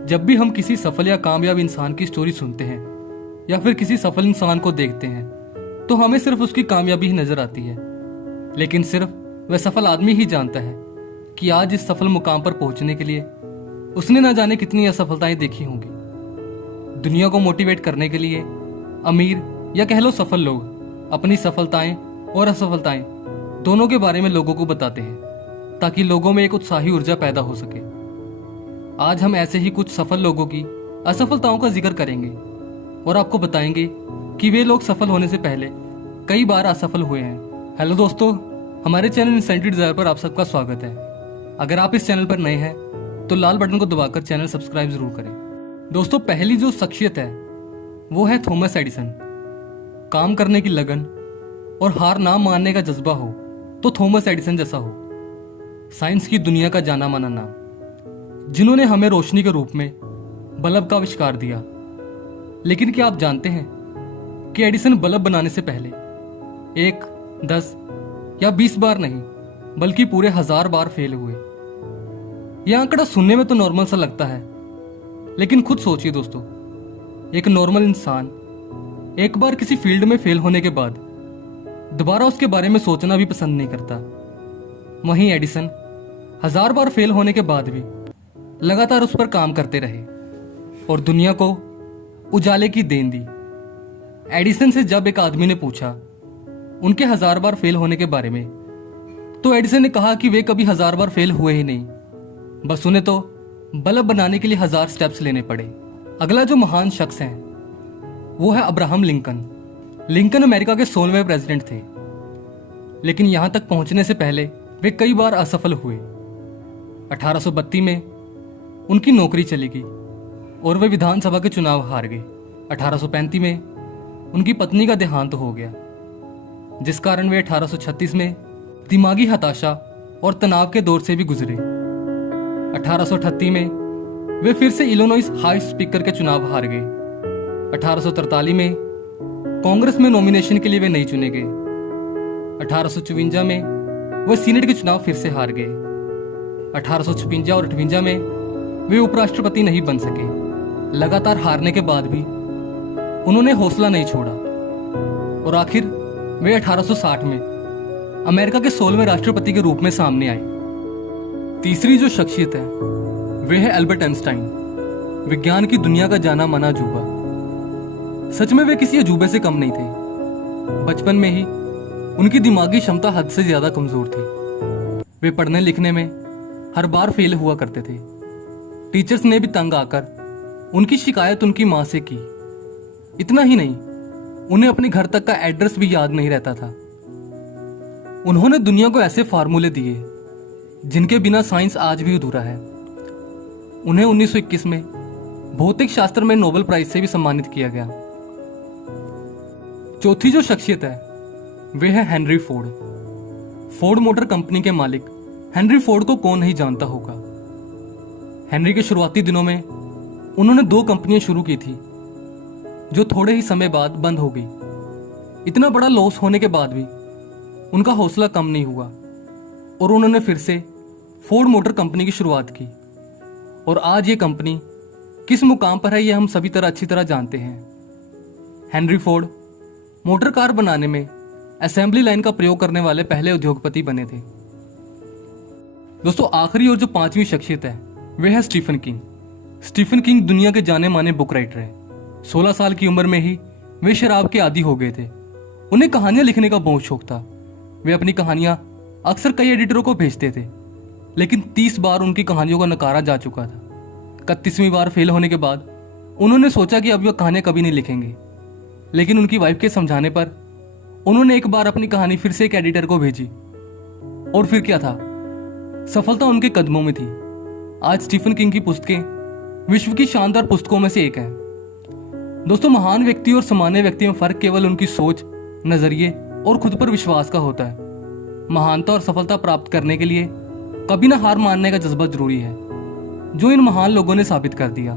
जब भी हम किसी सफल या कामयाब इंसान की स्टोरी सुनते हैं या फिर किसी सफल इंसान को देखते हैं तो हमें सिर्फ उसकी कामयाबी ही नजर आती है। लेकिन सिर्फ वह सफल आदमी ही जानता है कि आज इस सफल मुकाम पर पहुंचने के लिए उसने ना जाने कितनी असफलताएं देखी होंगी। दुनिया को मोटिवेट करने के लिए अमीर या कह लो सफल लोग अपनी सफलताएं और असफलताएं दोनों के बारे में लोगों को बताते हैं ताकि लोगों में एक उत्साही ऊर्जा पैदा हो सके। आज हम ऐसे ही कुछ सफल लोगों की असफलताओं का जिक्र करेंगे और आपको बताएंगे कि वे लोग सफल होने से पहले कई बार असफल हुए हैं। हेलो दोस्तों, हमारे चैनल इंसेंटिव डिजायर पर आप सबका स्वागत है। अगर आप इस चैनल पर नए हैं तो लाल बटन को दबाकर चैनल सब्सक्राइब जरूर करें। दोस्तों, पहली जो शख्सियत है वो है थॉमस एडिसन। काम करने की लगन और हार ना मानने का जज्बा हो तो थॉमस एडिसन जैसा हो। साइंस की दुनिया का जाना माना नाम, जिन्होंने हमें रोशनी के रूप में बल्ब का आविष्कार दिया। लेकिन क्या आप जानते हैं कि एडिसन बल्ब बनाने से पहले 1, 10 या 20 बार नहीं बल्कि पूरे 1000 बार फेल हुए। यह आंकड़ा सुनने में तो नॉर्मल सा लगता है, लेकिन खुद सोचिए दोस्तों, एक नॉर्मल इंसान एक बार किसी फील्ड में फेल होने के बाद दोबारा उसके बारे में सोचना भी पसंद नहीं करता। वहीं एडिसन 1000 बार फेल होने के बाद भी लगातार उस पर काम करते रहे और दुनिया को उजाले की देन दी। एडिसन से जब एक आदमी ने पूछा उनके 1000 बार फेल होने के बारे में तो एडिसन ने कहा कि वे कभी 1000 बार फेल हुए ही नहीं, बस उन्हें तो बल्ब बनाने के लिए 1000 स्टेप्स लेने पड़े। अगला जो महान शख्स है वो है अब्राहम लिंकन। लिंकन अमेरिका के 16वें प्रेसिडेंट थे, लेकिन यहां तक पहुंचने से पहले वे कई बार असफल हुए। 1832 में उनकी नौकरी चली गई और वे विधानसभा के चुनाव हार गए। 1835 में उनकी पत्नी का देहांत हो गया, जिस कारण वे 1836 में दिमागी हताशा और तनाव के दौर से भी गुजरे। 1838 में वे फिर से इलिनॉइस हाउस स्पीकर के चुनाव हार गए। 1843 में कांग्रेस में नॉमिनेशन के लिए वे नहीं चुने गए। 1854 में वे सीनेट के चुनाव फिर से हार गए। 1856 और 58 में वे उपराष्ट्रपति नहीं बन सके। लगातार हारने के बाद भी उन्होंने हौसला नहीं छोड़ा और आखिर वे 1860 में अमेरिका के 16वें राष्ट्रपति के रूप में सामने आए। तीसरी जो शख्सियत है वे है एल्बर्ट आइंस्टाइन, विज्ञान की दुनिया का जाना माना अजूबा। सच में वे किसी अजूबे से कम नहीं थे। बचपन में ही उनकी दिमागी क्षमता हद से ज्यादा कमजोर थी। वे पढ़ने लिखने में हर बार फेल हुआ करते थे। टीचर्स ने भी तंग आकर उनकी शिकायत उनकी माँ से की। इतना ही नहीं, उन्हें अपने घर तक का एड्रेस भी याद नहीं रहता था। उन्होंने दुनिया को ऐसे फार्मूले दिए जिनके बिना साइंस आज भी अधूरा है। उन्हें 1921 में भौतिक शास्त्र में नोबेल प्राइज से भी सम्मानित किया गया। चौथी जो शख्सियत है वे है Henry Ford. Ford motor company के मालिक हेनरी फोर्ड को कौन नहीं जानता होगा। हेनरी के शुरुआती दिनों में उन्होंने 2 कंपनियां शुरू की थी जो थोड़े ही समय बाद बंद हो गई। इतना बड़ा लॉस होने के बाद भी उनका हौसला कम नहीं हुआ और उन्होंने फिर से फोर्ड मोटर कंपनी की शुरुआत की। और आज ये कंपनी किस मुकाम पर है ये हम सभी तरह अच्छी तरह जानते हैं। हेनरी फोर्ड मोटर कार बनाने में असेंबली लाइन का प्रयोग करने वाले पहले उद्योगपति बने थे। दोस्तों, आखिरी और जो 5वीं शख्सियत है वे है स्टीफन किंग। स्टीफन किंग दुनिया के जाने माने बुक राइटर हैं। 16 साल की उम्र में ही वे शराब के आदी हो गए थे। उन्हें कहानियां लिखने का बहुत शौक था। वे अपनी कहानियां अक्सर कई एडिटरों को भेजते थे, लेकिन 30 बार उनकी कहानियों को नकारा जा चुका था। 31वीं बार फेल होने के बाद उन्होंने सोचा कि अब वह कहानियां कभी नहीं लिखेंगे, लेकिन उनकी वाइफ के समझाने पर उन्होंने एक बार अपनी कहानी फिर से एक एडिटर को भेजी और फिर क्या था, सफलता उनके कदमों में थी। आज स्टीफन किंग की पुस्तकें विश्व की शानदार पुस्तकों में से एक है। दोस्तों, महान व्यक्ति और सामान्य व्यक्ति में फर्क केवल उनकी सोच, नजरिए और खुद पर विश्वास का होता है। महानता और सफलता प्राप्त करने के लिए कभी ना हार मानने का जज्बा जरूरी है, जो इन महान लोगों ने साबित कर दिया।